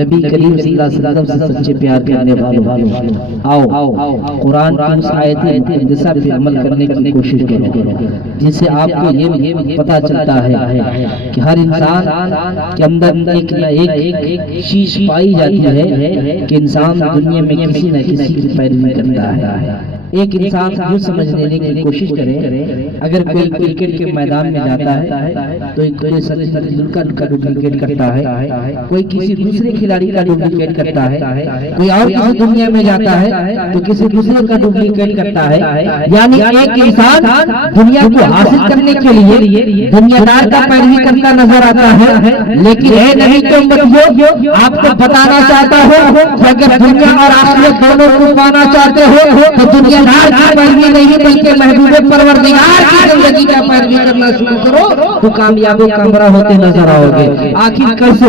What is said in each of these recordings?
نبی کریم صلی اللہ علیہ وسلم سے سچے پیار کرنے والوں، آؤ قرآن کی اس آیت مقدسہ پہ عمل کرنے کی کوشش کرو، جس سے آپ کو یہ پتہ چلتا ہے کہ ہر انسان کے اندر ایک نہ ایک چیز پائی جاتی ہے کہ انسان دنیا میں کسی نہ کسی کی پیروی کرتا ہے۔ ایک انسان یہ سمجھ لینے کی کوشش کرے، اگر کوئی کرکٹ کے میدان میں جاتا ہے تو کوئی سچن تندولکر کا ڈپلیکیٹ کرتا ہے، کوئی کسی دوسرے کھلاڑی کا ڈپلیکیٹ کرتا ہے، کوئی اور کسی دنیا میں جاتا ہے تو کسی دوسرے کا ڈپلیکیٹ کرتا ہے۔ یعنی ایک انسان دنیا کو حاصل کرنے کے لیے دنیا دار کا پیروی کرتا نظر آتا ہے، لیکن اے نبی کے امتیوں، آپ کو بتانا چاہتا ہوں کہ اگر دنیا اور آخرت دونوں کو پانا چاہتے ہو تو دنیا دار کی پیروی نہیں بلکہ محبوب پروردگار کی زندگی کا پیروی کرنا شروع کرو تو کامیاب و کامرا ہوتے نظر آؤ گے۔ آخر کیسے؟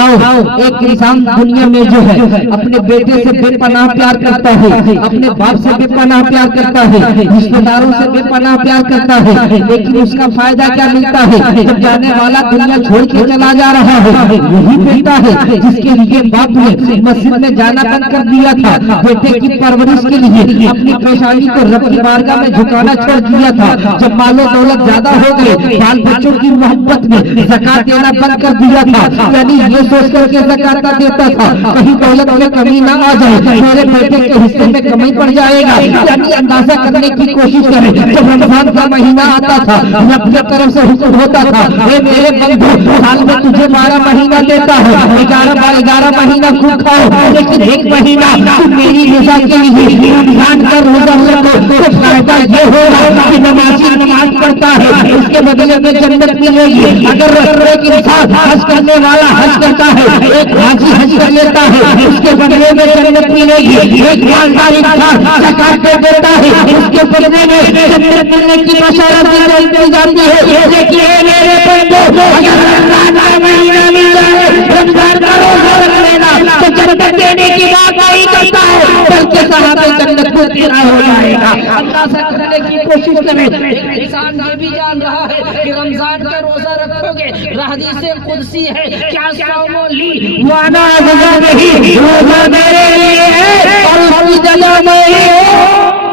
آؤ، ایک انسان دنیا میں جو ہے اپنے بیٹے سے بے پناہ پیار کرتا ہے، اپنے باپ سے بے پناہ پیار کرتا ہے، رشتہ داروں سے بے پناہ پیار کرتا ہے، لیکن اس کا فائدہ کیا ملتا ہے؟ جب جانے والا دنیا چھوڑ کے چلا جا رہا ہے، وہی بیٹا ہے جس کے لیے باپ نے مسجد میں جانا بند کر دیا تھا، بیٹے کی پرورش کے لیے اپنی پیشانی کو رب کی بارگاہ میں جھکانا چھوڑ دیا تھا، جب مال و دولت زیادہ ہو گئے بال بچوں کی محبت میں زکات دینا بند کر دیا تھا، یعنی یہ سوچ کر کے زکات دیتا تھا کہیں دولت میں کمی نہ آ جائے، میرے بیٹے کے حصے میں کمی پڑ جائے گا، یعنی اندازہ کرنے کی کوشش کرے۔ جب رمضان کا مہینہ آتا تھا رب کی طرف سے حکم ہوتا تھا، اے میرے بندو سال میں تجھے 12 مہینہ دیتا ہے، 11 مہینہ خوب کھاؤ، لیکن ایک مہینہ میری رضا کے لیے رمضان کا روزہ رکھو تو فائدہ یہ ہوگا کہ نمازی نماز پڑھتا ہے اس کے بدلے میں جنت ملے گی۔ اگر ایک انسان حج کرنے والا حج کرتا ہے، ایک حاجی حج کر لیتا ہے اس کے بدلے میں جنت ملے گی۔ ایک مالدار انسان زکات دے دیتا ہے اس کے بدلے میں جنت ملنے کی بشارت دی جاتی ہے، لیکن اے میرے بندو اگر رمضان کا مہینہ مل جائے، رمضان کا روزہ رکھ لینا تو جنت دینے کی بات نہیں کرتا ہے بلکہ صحابہ جنت کو تیرا ہو جائے گا۔ اندازہ کرنے کی کوشش کریں، ایک انسان یہ بھی جان رہا ہے کہ رمضان کا روزہ رکھو گے، حدیث قدسی ہے کیا صوم لی وانا اجزا نہیں، روزہ میرے لیے ہے اور اس کی جزا میں ہوں۔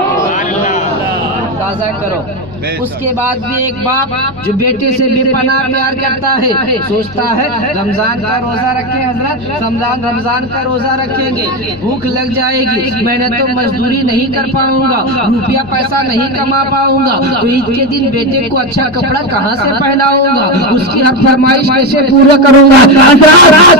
اندازہ کرو، اس کے بعد بھی ایک باپ جو بیٹے سے بے پناہ پیار کرتا ہے سوچتا ہے رمضان کا روزہ رکھیں حضرت، رمضان کا روزہ رکھیں گے بھوک لگ جائے گی، میں نے تو مزدوری نہیں کر پاؤں گا، روپیہ پیسہ نہیں کما پاؤں گا، تو عید کے دن بیٹے کو اچھا کپڑا کہاں سے پہناؤں گا، اس کی ہر فرمائش کیسے پورا کروں گا۔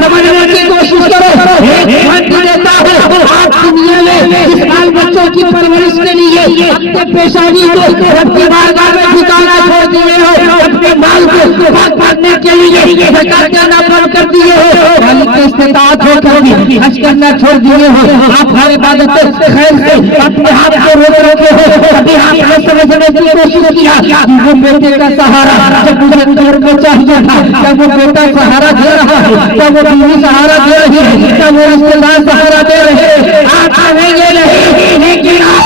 سمجھنے کی کوشش کرو، ایک دیتا ہے آپ دنیا میں اس بال بچوں کی پرورش کے لیے اپنے پیشانی کو رب کی بارگاہ میں جھکانا چھوڑ دیے ہو، اپنے مال کو پاک کرنے کے لیے زکات دینا بند کر دیے ہو، مالک کی استطاعت ہو کر بھی حج کرنا چھوڑ دیے ہو، آپ ہر عبادت خیر سے اپنے آپ کو روک رکھے ہو، کبھی آپ نے سمجھنے کی کوشش کیا وہ بیٹے کا سہارا جب مجھے دور میں چاہیے تھا، جب وہ بیٹا سہارا دے رہا ہے، جب وہ بیوی سہارا دے رہی ہے، جب وہ رشتے دار سہارا دے رہے ہیں، آپ آئیں گے نہیں، لیکن آپ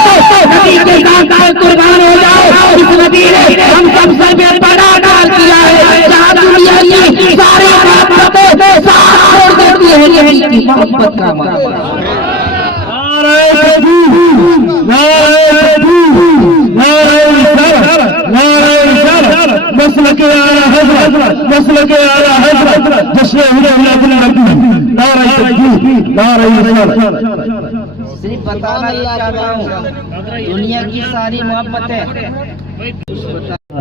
نبی کے ساتھ قربان ہو جاؤ۔ اس نبی نے ہم سب سے بے پناہ ڈال دیا ہے، جہاں دنیا کی ساری محبتیں ساتھ چھوڑ دیتی ہے نبی کی محبت کا مطلب۔ مسلک اعلیٰ حضرت، مسلک اعلیٰ حضرت، جشن نعرہ تکبیر، نعرہ رسالت۔ صرف بتانا یہ چاہتا ہوں دنیا کی ساری محبتیں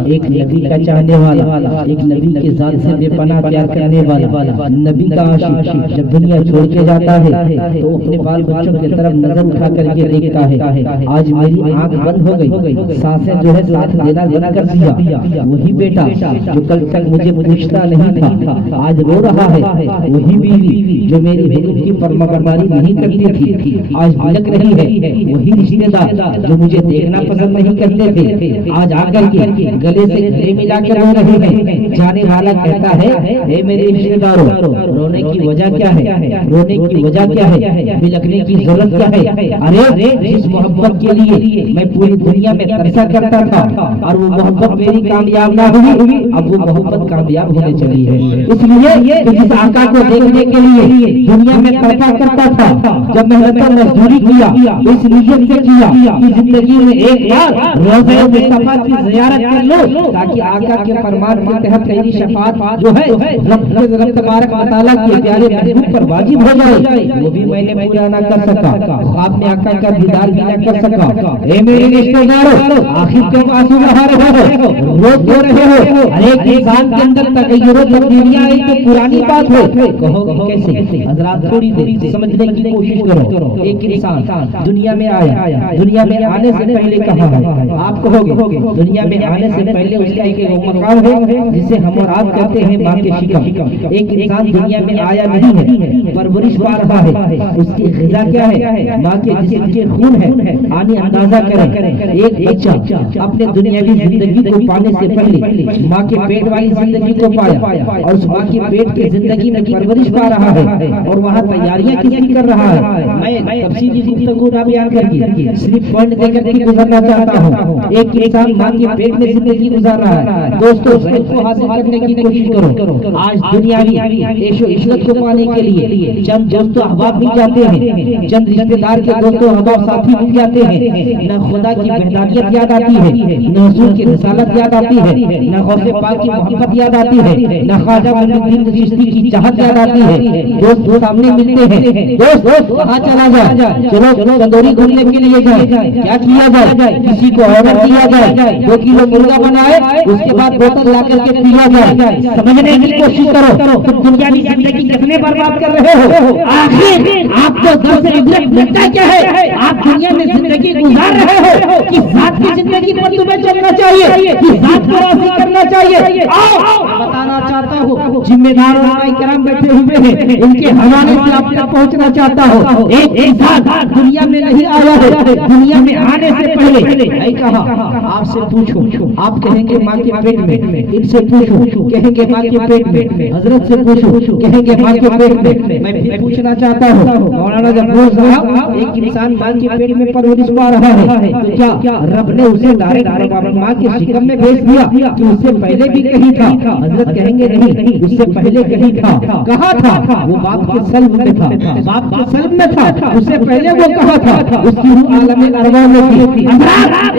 ایک نبی کا چاہنے والا، ایک نبی کے ذات سے بے پناہ پیار کرنے والا، نبی کا عاشق جب دنیا چھوڑ کے جاتا ہے تو اپنے بال بچوں کی طرف نظر اٹھا کر کے دیکھتا ہے، آج میری آنکھ بند ہو گئی، سانسیں جو ہے ساتھ دینا بند کر دیا، وہی بیٹا جو کل تک مجھے پوچھتا نہیں تھا آج رو رہا ہے، وہی بیوی جو میری حکم کی فرمانبرداری نہیں کرتی تھی آج بھڑک رہی ہے، وہی رشتے دار جو مجھے دیکھنا پسند نہیں کرتے تھے آج آ کر کے گلے سے گلے ملا کر رو رہے ہیں. جانے والا کہتا ہے اے میرے رشتے داروں رونے کی وجہ کیا ہے؟ رونے کی وجہ کیا ہے؟ بلکنے کی ضرورت کیا ہے؟ ارے جس محبت کے لیے میں پوری دنیا میں ترسا کرتا تھا اور وہ محبت میری کامیاب نہ ہوئی، اب وہ محبت کامیاب ہونے چلی ہے. اس لیے جس آقا کو دیکھنے کے لیے دنیا میں تڑپا کرتا تھا، جب محنت اور مزدوری کیا اس نیت سے کیا کہ زندگی میں ایک بار روضہ مصطفیٰ کی زیارت کر لو تاکہ آقا کے فرمان کے تحت میری شفاعت جو ہے رب تبارک و تعالیٰ کے پیارے محبوب پر واجب ہو جائے، وہ بھی میں نے پورا نہ کر سکا، خواب میں آقا کا دیدار بھی نہ کر سکا. اے میرے رشتے داروں آخر کیوں آنسو بہا رہے ہو، رو کیوں رہے ہو؟ ہر ایک انسان کے اندر تغیر و تبدیلیاں آئی تو پرانی بات ہے. کہو کہ کیسے؟ حضرات تھوڑی دیر سمجھنے کی کوشش کرو. ایک انسان دنیا میں آیا، دنیا میں آنے سے پہلے کہاں ہے؟ آپ کہو گے دنیا میں آنے سے پہلے اس کا ایک مقام ہے جسے ہم اور آپ کہتے ہیں ماں کے شکم. ایک انسان دنیا میں آیا نہیں ہے، پرورش پا رہا ہے. اس کی غذا کیا ہے؟ ماں کے جسم کے خون ہے. آنے اندازہ کریں ایک بچہ اپنے دنیاوی زندگی کو پانے سے پہلے ماں کے پیٹ والی زندگی کو پایا اور اس ماں کے پیٹ کی زندگی میں پرورش پا رہا ہے اور وہاں تیاریاں کسی کر رہا ہے. میں تفصیلی گفتگو نہ بیان کر کے صرف پوائنٹ دے کر کے گزرنا چاہتا ہوں. ایک انسان ماں کے پیٹ میں زندگی گزار رہا ہے. دوستوں ذہن کو حاصل کرنے کی کوشش کرو. آج دنیاوی عیش و عشرت کو پانے کے لیے چند دوست و احباب مل جاتے ہیں، چند رشتے دار کے دوست و احباب ساتھی مل جاتے ہیں. نہ خدا کی وحدانیت یاد آتی ہے، نہ حضور کی رسالت یاد آتی ہے، نہ غوث پاک کی محبت یاد آتی ہے، نہ خواجہ معین الدین چشتی کی چاہت یاد آتی ہے. دوست سامنے ملتے ہیں. دوست کہاں چلا جائے؟ چلو تندوری گھومنے کے لیے جائے. کیا کیا جائے؟ کسی کو آرڈر دیا جائے، 2 کلو مرغا بنائے اس کے بعد بوتل لا کر کے پیا جائے. سمجھنے کی کوشش کرو تم دنیاوی زندگی کتنے برباد کر رہے ہو. آخر آپ کو درس عبرت ملتا کیا ہے؟ آپ دنیا میں زندگی گزار رہے ہو کہ ذات کی زندگی پر تمہیں چلنا چاہیے، کہ ذات کو راضی کرنا چاہیے. بتانا چاہتا ہوں ذمہ دار علماء کرام بیٹھے ہوئے ہیں، ان کے حوالے سے آپ تک پہنچنا چاہتا ہوں. ایک انسان دنیا میں نہیں آیا ہے، دنیا میں آنے سے پہلے نہیں کہا آپ سے پوچھو، آپ کہیں گے ماں کے پیٹ میں. ان سے پوچھو کہیں گے ماں کے پیٹ میں. حضرت سے پوچھو کہیں گے ماں کے پیٹ میں. میں بھی پوچھنا چاہتا ہوں مولانا جب صاحب ایک انسان ماں کے پیٹ میں پرورش پا رہا ہے تو کیا رب نے اسے ڈائریکٹ ماں کے شکم میں بھیج دیا کہ اس سے پہلے بھی کہیں تھا؟ حضرت کہیں گے نہیں، اس سے پہلے کہیں تھا. کہاں تھا؟ وہ باپ کے سلب میں تھا، باپ کے سلب میں تھا. اس سے پہلے وہ کہاں تھا؟ اس کی روح عالم ارواح میں تھی.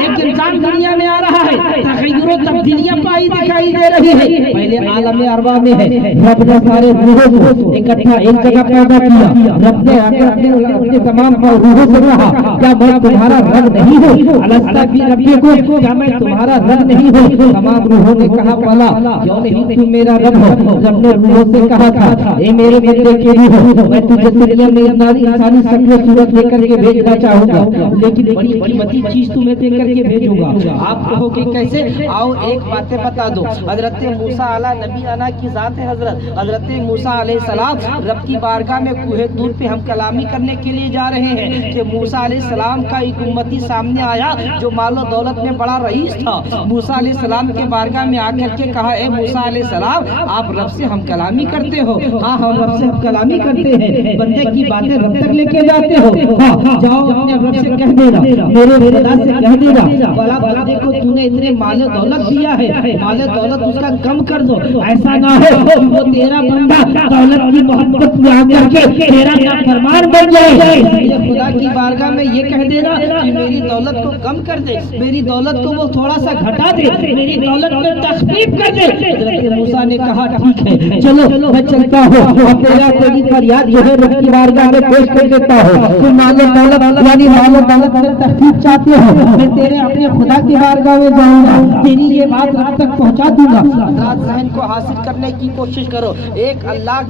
ایک انسان دنیا میں آ رہا ہے، تغیر و تبدیلیاں پائی دکھائی دے رہی ہے. پہلے عالم ارواح میں ہے. رب نے سارے روحوں کو اکٹھا ایک جگہ پیدا کیا. رب نے اپنے تمام روحوں سے کہا کیا میں تمہارا رب نہیں ہوں؟ الستا بھی ربی کو کیا میں تمہارا رب نہیں ہوں؟ تمام روحوں نے کہا بلا کیوں نہیں تم میرا رب ہو. رب نے روحوں سے کہا تھا اے میرے بندے کے روح میں تجھے دنیا میں انسانی شکل و صورت لے کر کے بھیجنا چاہوں گا، لیکن بڑی قیمتی چیز تمہیں دے کر کے بھیجوں گا. آپ کہو کہ کیسے؟ آؤ ایک باتیں بتا دو. حضرت موسیٰ علیہ نبی آنا کی ذات ہے. حضرت موسیٰ علیہ السلام رب کی بارگاہ میں کوہ طور پہ ہم کلامی کرنے کے لیے جا رہے ہیں کہ موسیٰ علیہ السلام کا ایک امتی سامنے آیا جو مال و دولت میں بڑا رئیس تھا. موسیٰ علیہ السلام کے بارگاہ میں آ کر کے کہا اے موسیٰ علیہ السلام آپ رب سے ہم کلامی کرتے ہو؟ ہاں ہم رب سے ہم کلامی کرتے ہیں. بندے کی باتیں رب تک لے کے جاتے ہو. ہاں جاؤ اپنے رب سے کہہ دینا، میرے خدا سے کہہ دینا بلا بندے کو تو نے اتنے مال و دولت دیا ہے، مال و دولت اس کا کم کر دو. ایسا نہ ہو وہ تیرا بندہ دولت کی محبت میں آ کر کے تیرا نافرمان بن جائے. خدا کی بارگاہ میں یہ کہہ دینا کہ میری دولت کو کم کر دے، میری دولت کو وہ تھوڑا سا گھٹا دے، میری دولت میں تخفیف کر دے. حضرت موسیٰ نے کہا ٹھیک ہے چلو میں چلتا ہوں اور تیری فریاد جو ہے رب کی بارگاہ میں پیش کر دیتا ہوں. تم مال و دولت یعنی مال و دولت میں تخفیف چاہتے ہو، میں تیرے اپنے خدا کی بارگاہ میں جاؤں گا، تیری یہ بات رب تک پہنچا دوں گا. حضرات ذہن کو حاصل کرنے کی کوشش کرو. ایک اللہ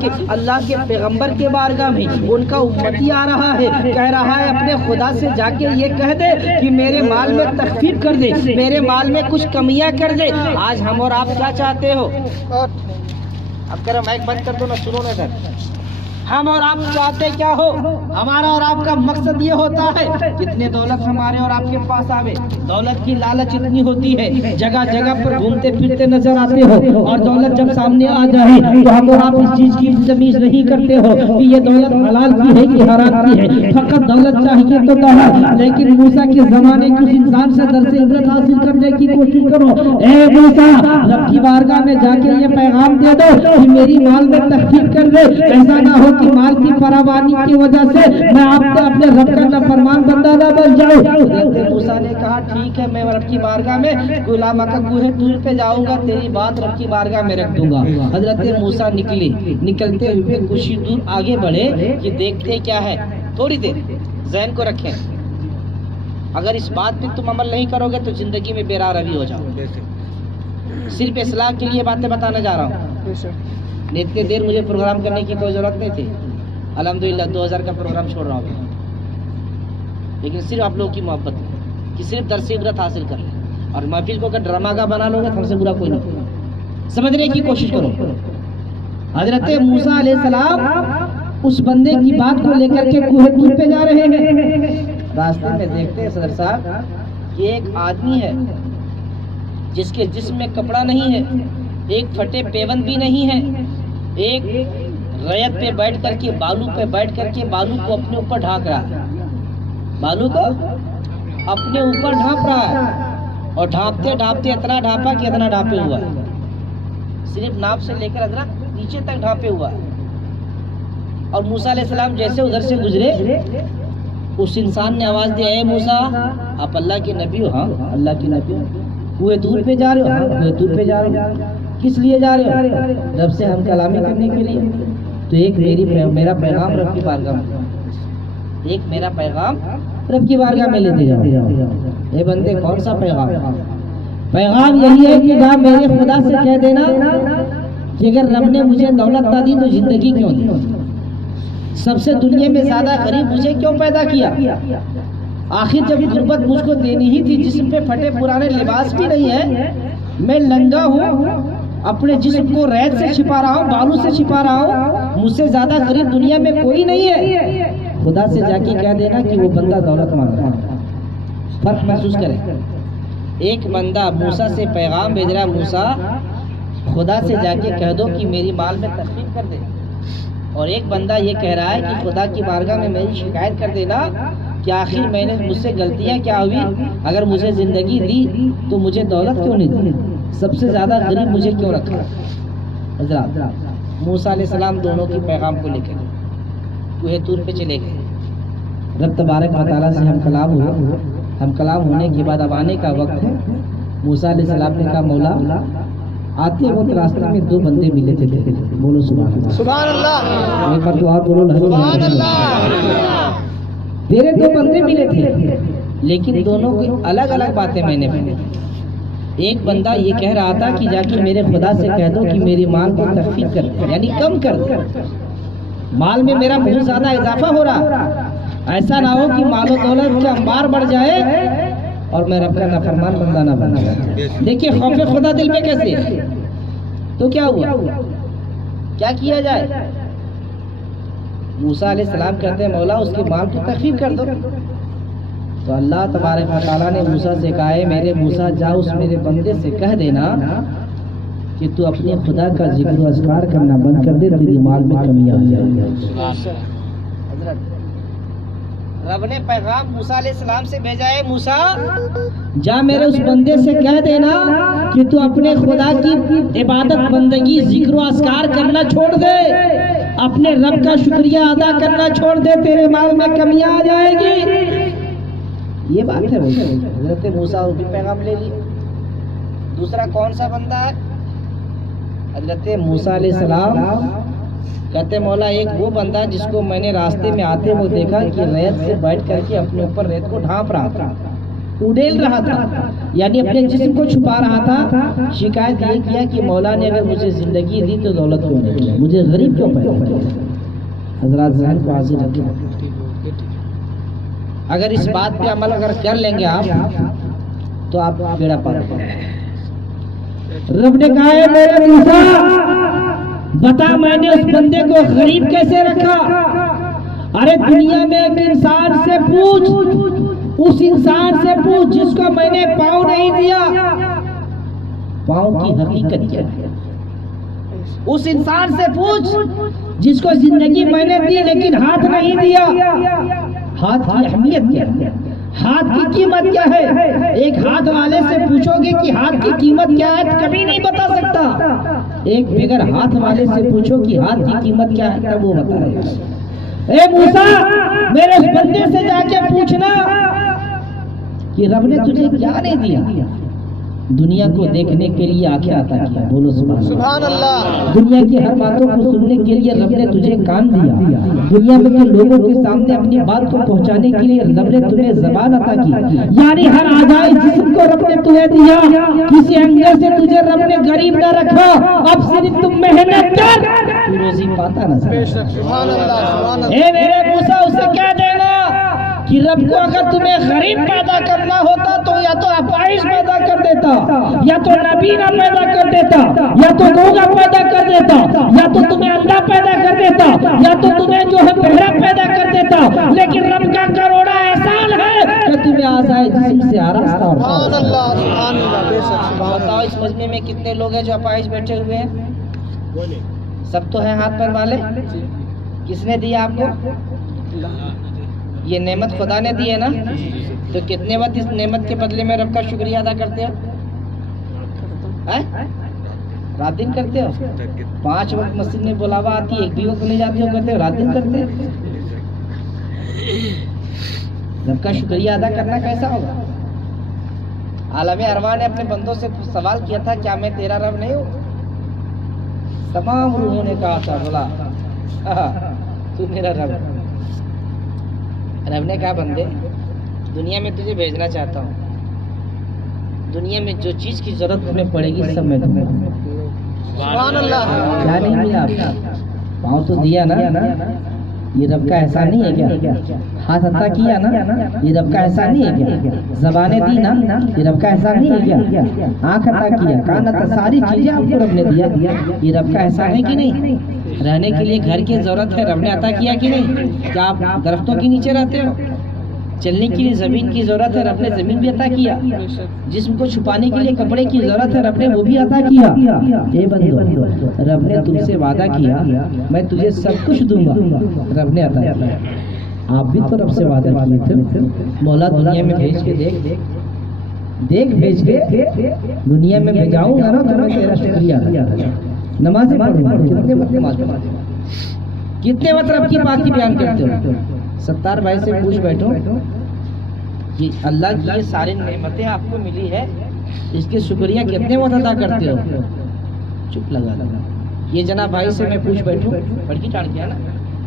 کے پیغمبر کے بارگاہ میں ان کا امتی آ رہا ہے، کہہ رہا ہے اپنے خدا سے جا کے یہ کہہ دے کہ میرے مال میں تخفیف کر دے، میرے مال میں کچھ کمیاں کر دے. آج ہم اور آپ کیا چاہتے ہو؟ اب کرو مائک بند کر دو نا، سنو نا سر. ہم اور آپ چاہتے کیا ہو؟ ہمارا اور آپ کا مقصد یہ ہوتا ہے کتنے دولت ہمارے اور آپ کے پاس آوے، دولت کی لالچ اتنی ہوتی ہے، جگہ جگہ پر گھومتے پھرتے نظر آتے ہو، اور دولت جب سامنے آ جائے تو ہم اور آپ اس چیز کی تمیز نہیں کرتے ہو کہ یہ دولت حلال کی ہے کہ حرام کی ہے، فقط دولت چاہیے تو کہا۔ لیکن موسیٰ کے زمانے کے اس انسان سے درس عبرت حاصل کرنے کی کوشش کرو۔ اے موسیٰ، رب کی بارگاہ میں جا کے یہ پیغام دے دو کہ میری مال میں تخفیف کر دے، ایسا نہ ہو کہ مال کی فراوانی کی وجہ سے میں آپ سے اپنے رب کا نافرمان بندہ نہ بن جاؤں۔ حضرت موسیٰ نے کہا ٹھیک ہے، میں رب کی بارگاہ میں غلامہ کا کوہ طور پہ جاؤں گا، تیری بات رب کی بارگاہ میں رکھ دوں گا۔ حضرت موسیٰ نکلتے ہوئے کچھ ہی دور آگے بڑھے کہ دیکھتے کیا ہے، تھوڑی دیر ذہن کو رکھیں، اگر اس بات پہ تم عمل نہیں کرو گے تو زندگی میں بے راہ روی ہو جاؤ۔ صرف اصلاح کے لیے باتیں بتانا جا رہا ہوں، اتنے دیر مجھے پروگرام کرنے کی کوئی ضرورت نہیں تھی، الحمدللہ 2000 کا پروگرام چھوڑ رہا ہوں، لیکن صرف آپ لوگوں کی محبت ہے کہ صرف درس عبرت حاصل کر لیں، اور محفل کو اگر ڈرامہ کا بنا لو گے تو ہم سے برا کوئی نہیں، سمجھنے کی کوشش کرو۔ حضرت موسیٰ علیہ السلام اس بندے کی بات کو لے کر کے کوہ طور پہ جا رہے ہیں، راستے میں دیکھتے ہیں صدر صاحب کہ ایک آدمی ہے جس کے جسم میں کپڑا نہیں ہے، ایک پھٹے پیوند بھی نہیں ہے، ایک ریت پہ بیٹھ کر کے بالو پہ بیٹھ کر کے بالو کو اپنے اوپر ڈھانپ رہا ہے، بالو کو اپنے اوپر ڈھانپ رہا ہے، اور ڈھانپتے ڈھانپتے اتنا ڈھانپا کہ اتنا ڈھانپے ہوا ہے، صرف ناف سے لے کر حضرت نیچے تک ڈھانپے ہوا ہے۔ اور موسیٰ علیہ السلام جیسے ادھر سے گزرے، اس انسان نے آواز دی، اے موسیٰ، آپ اللہ کے نبی ہو؟ ہاں اللہ کے نبی ہو۔ کوہ طور پہ جا رہے ہو؟ ہاں کوہ طور پہ جا رہے ہو۔ کس لیے جا رہے ہو؟ رب سے ہم کلامی کرنے کے لیے۔ تو ایک میرا پیغام رب کی بارگاہ میں، ایک میرا پیغام رب کی بارگاہ میں لیتے جاؤ۔ اے بندے، کون سا پیغام؟ پیغام یہی ہے کہ جا میرے خدا سے کہہ دینا کہ اگر رب نے مجھے دولت نہ دی تو زندگی کیوں دی؟ سب سے دنیا میں زیادہ غریب مجھے کیوں پیدا کیا؟ آخر جب غربت مجھ کو دینی ہی تھی، جسم پہ پھٹے پرانے لباس بھی نہیں ہے، میں ننگا ہوں، اپنے جسم کو ریت سے چھپا رہا ہوں، بالوں سے چھپا رہا ہوں، مجھ سے زیادہ غریب دنیا میں کوئی نہیں ہے۔ خدا سے جا کے کہہ دینا کہ وہ بندہ دولت مانگ رہا ہے۔ فرق محسوس کرے، ایک بندہ موسیٰ سے پیغام بھیج رہا ہے، موسیٰ خدا سے جا کے کہہ دو کہ میری مال میں تخفیف کر دے، اور ایک بندہ یہ کہہ رہا ہے کہ خدا کی بارگاہ میں میری شکایت کر دینا کہ آخر میں نے مجھ سے غلطیاں کیا ہوئی، اگر مجھے زندگی دی تو مجھے دولت کیوں نہیں دی، سب سے زیادہ غریب مجھے کیوں رکھا؟ حضرات موسیٰ علیہ السلام دونوں کی پیغام کو لے کے کوہ طور پہ چلے گئے۔ رب تبارک و تعالیٰ سے ہم کلام ہوئے، ہم کلام ہونے کے بعد اب آنے کا وقت ہے۔ موسیٰ علیہ السلام نے کہا مولا، آتے وقت راستے میں دو بندے ملے تھے، بولو سبحان اللہ، سبحان اللہ، ایک بار تو آپ بولو سبحان اللہ۔ تیرے دو بندے ملے تھے، لیکن دونوں کی الگ الگ باتیں میں نے پڑھی۔ ایک بندہ یہ کہہ رہا تھا کہ جا کے میرے خدا سے کہہ دو کہ میری مال کو تخفیف کر دے، یعنی کم کر دے، مال میں میرا بہت زیادہ اضافہ ہو رہا، ایسا نہ ہو کہ مال و دولت کا انبار بڑھ جائے اور میں رب کا نافرمان بندہ نہ بن جائے۔ دیکھیے خوف خدا دل میں کیسے، تو کیا ہوا، کیا کیا جائے؟ موسیٰ علیہ السلام کہتے ہیں مولا اس کے مال کو تخفیف کر دو۔ تو اللہ تبارک و تعالیٰ نے موسیٰ سے کہا ہے میرے موسیٰ جا اس میرے بندے سے کہہ دینا کہ تو اپنے خدا کا ذکر و اذکار کرنا بند کر دے، تیری مال میں کمی آ جائے۔ رب نے پیغام موسیٰ علیہ السلام سے بھیجا ہے، موسیٰ جا میرے اس بندے سے کہہ دینا کہ تو اپنے خدا کی عبادت بندگی ذکر و اذکار کرنا چھوڑ دے، اپنے رب کا شکریہ ادا کرنا چھوڑ دے، تیرے مال میں کمی آ جائے گی۔ یہ بات ہے حضرت موسیٰ بھی پیغام لے لی۔ دوسرا کون سا بندہ ہے؟ حضرت موسیٰ علیہ السلام کہتے مولا ایک وہ بندہ جس کو میں نے راستے میں آتے وہ دیکھا کہ ریت سے بیٹھ کر کے اپنے اوپر ریت کو ڈھانپ رہا تھا، اڈیل رہا تھا، یعنی اپنے جسم کو چھپا رہا تھا۔ شکایت یہ کیا کہ مولا نے اگر مجھے زندگی دی تو دولت کیوں نہیں دی، مجھے غریب کیوں پیدا کیا؟ حضرات ذہن کو حاضر رکھیں، اگر اس بات پہ عمل اگر کر لیں گے آپ تو آپ بیڑا پار۔ رب نے کہا ہے میرے موسیٰ بتا میں نے اس بندے کو غریب کیسے رکھا؟ ارے دنیا میں ایک انسان سے پوچھ، اس انسان سے پوچھ جس کو میں نے پاؤں نہیں دیا، پاؤں کی حقیقت کیا ہے؟ اس انسان سے پوچھ جس کو زندگی میں نے دی لیکن ہاتھ نہیں دیا، ہاتھ کی اہمیت کیا ہے؟ ہاتھ کی قیمت کیا ہے؟ ایک ہاتھ والے سے پوچھو گے کہ ہاتھ کی قیمت کیا ہے کبھی نہیں بتا سکتا، ایک بغیر ہاتھ والے سے پوچھو کہ ہاتھ کی قیمت کیا ہے تب وہ بتائے گا۔ اے موسیٰ میرے اس بندے سے جا کے پوچھنا کہ رب نے تجھے کیا نہیں دیا؟ دنیا کو دیکھنے کے لیے آنکھیں عطا کیا، بولو سبحان اللہ۔ دنیا کی ہر باتوں کو سننے کے لیے رب نے تجھے کان دیا، دنیا میں کے لوگوں کے سامنے اپنی بات کو پہنچانے کے لیے رب نے تمہیں زبان عطا کی، یعنی ہر اعضاء جسم کو رب نے تمہیں دیا، کسی اینگل سے تجھے رب نے غریب نہ رکھا، اب صرف تم محنت کر تو روزی پاتا نہ۔ سبحان اللہ۔ اے میرے موسیٰ اسے کہہ دینا کہ رب کو اگر تمہیں غریب پیدا کرنا ہوتا تو یا تو اپائش پیدا کر دیتا، یا تو نابینا پیدا کر دیتا، یا تو گونگا پیدا کر دیتا، یا تو تمہیں اندھا پیدا کر دیتا، یا تو تمہیں جو ہے بہرا پیدا کر دیتا، لیکن رب کا کروڑا احسان ہے کہ تمہیں آزائے جسم سے آراستہ اور سبحان اللہ، سبحان اللہ، بے شک سبحان اللہ۔ بتاؤ اس مجمع میں کتنے لوگ ہیں جو اپائش بیٹھے ہوئے ہیں؟ سب تو ہیں ہاتھ پر والے؟ کس نے دیا آپ کو یہ نعمت؟ خدا نے دی ہے نا، تو کتنے وقت اس نعمت کے بدلے میں رب کا شکریہ ادا کرتے ہو؟ رات دن کرتے ہو؟ 5 وقت مسجد میں بلاوا آتی ہے، ایک بھی وقت نہیں جاتے ہو کرتے ہو؟ رات دن کرتے ہو؟ رب کا شکریہ ادا کرنا کیسا ہوگا؟ عالم ارواح نے اپنے بندوں سے سوال کیا تھا کیا میں تیرا رب نہیں ہوں؟ تمام روحوں نے کہا تھا بولا تو میرا رب۔ رب نے کہا بندے دنیا میں تجھے بھیجنا چاہتا ہوں، دنیا میں جو چیز کی ضرورت تمہیں پڑے گی سب میں تمہیں سبحان اللہ۔ کیا نہیں دیا؟ پاؤں تو دیا نا، یہ رب کا احسان نہیں ہے کیا؟ ہاتھ عطا کیا نا، یہ رب کا احسان نہیں ہے کیا؟ زبانیں دی نا، یہ رب کا احسان نہیں ہے کیا؟ آنکھ عطا کیا، کان عطا، ساری چیزیں آپ کو رب نے دیا، یہ رب کا احسان ہے کہ نہیں؟ رہنے کے لیے گھر کی ضرورت ہے، رب نے عطا کیا کہ نہیں؟ کیا آپ درختوں کے نیچے رہتے ہو؟ چلنے کے لیے زمین کی ضرورت ہے، رب نے زمین بھی عطا کیا۔ جسم کو چھپانے کے لیے کپڑے کی ضرورت ہے، رب نے وہ بھی عطا کیا۔ اے بندو رب نے تم سے وعدہ کیا میں تجھے سب کچھ دوں گا، رب نے عطا کیا۔ آپ بھی تو رب سے وعدہ کیے تھے مولا دنیا میں بھیج کے دیکھ بھیج کے دنیا میں بھیجاؤں گا نا تو میں تیرا شکریہ ادا کروں گا۔ نمازیں پڑھوں گا، کتنے وقت نماز پڑھتے ہو؟ کتنے وقت رب کی پاکی بیان کرتے ہو؟ 70 بھائی سے پوچھ بیٹھو کہ اللہ کی یہ ساری نعمتیں آپ کو ملی ہے، اس کے شکریہ کتنے وقت ادا کرتے ہو؟ چپ لگا لگا۔ یہ جناب بھائی سے میں پوچھ بیٹھوں، بڑکی ٹاڑ کیا نا،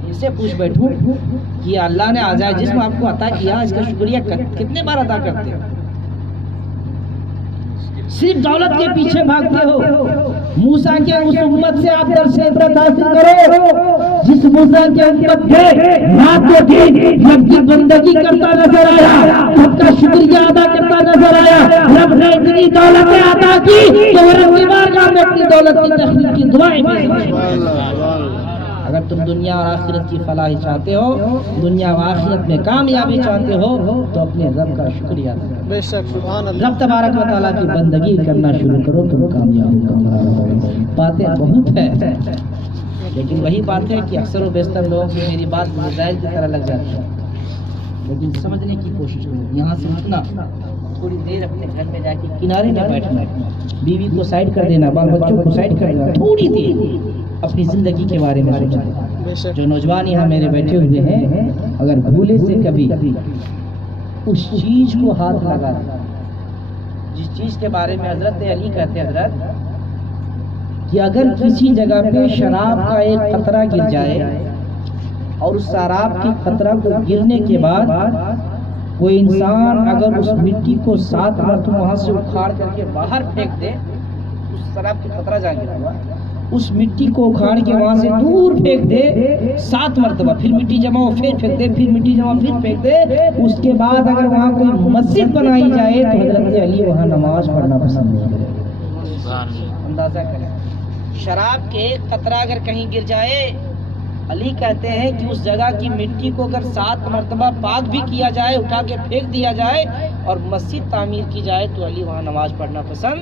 ان سے پوچھ بیٹھوں کہ اللہ نے آزائے جسم آپ کو عطا کیا، اس کا شکریہ کتنے بار ادا کرتے ہو؟ صرف دولت کے پیچھے بھاگتے ہو۔ موسیٰ کے اس امت سے آپ درس عبرت حاصل کرو جس موسیٰ کے امت کے رات و دن رب کی بندگی کرتا نظر آیا، رب کا شکریہ ادا کرتا نظر آیا۔ رب نے اتنی دولتیں عطا کی کہ وہ رب کی بارگاہ میں اپنی دولت کی تخلیق کی دعائیں بھی۔ اگر تم دنیا اور آخرت کی فلاح چاہتے ہو، دنیا و آخرت میں کامیابی چاہتے ہو تو اپنے رب کا شکریہ ادا کرو۔ بے شک سبحان اللہ۔ رب تبارک و تعالیٰ کی بندگی کرنا شروع کرو تم کامیاب ہو۔ باتیں بہت ہیں لیکن وہی بات ہے کہ اکثر و بیشتر لوگ میری بات میزائل کی طرح لگ جاتے ہیں، لیکن سمجھنے کی کوشش کرو۔ یہاں سے اٹھنا، تھوڑی دیر اپنے گھر میں جا کے کنارے میں بیٹھنا، بیوی کو سائڈ کر دینا، بال بچوں کو سائڈ کر دینا، تھوڑی دیر اپنی زندگی کے بارے میں سوچنا۔ جو نوجوان یہاں میرے بیٹھے ہوئے ہیں، اگر بھولے سے کبھی اس چیز کو ہاتھ لگا دیں جس چیز کے بارے میں حضرت علی کہتے ہیں حضرت کہ اگر کسی جگہ پہ شراب کا ایک قطرہ گر جائے اور اس شراب کی قطرہ کو گرنے کے بعد کوئی انسان اگر اس مٹی کو 7 مرتبہ وہاں سے اکھاڑ کر کے باہر پھینک دے، اس شراب کی قطرہ جا گرا ہوا، اس مٹی کو اکھاڑ کے وہاں سے دور پھینک دے 7 مرتبہ، پھر مٹی جمع ہو پھر پھینک دے، پھر مٹی جمع پھر پھینک دے، اس کے بعد اگر وہاں کوئی مسجد بنائی جائے تو حضرت علی وہاں نماز پڑھنا پسند نہیں کرے۔ اندازہ کریں شراب کے ایک قطرہ اگر کہیں گر جائے، علی کہتے ہیں کہ اس جگہ کی مٹی کو اگر 7 مرتبہ پاک بھی کیا جائے، اٹھا کے پھینک دیا جائے اور مسجد تعمیر کی جائے تو علی وہاں نماز پڑھنا پسند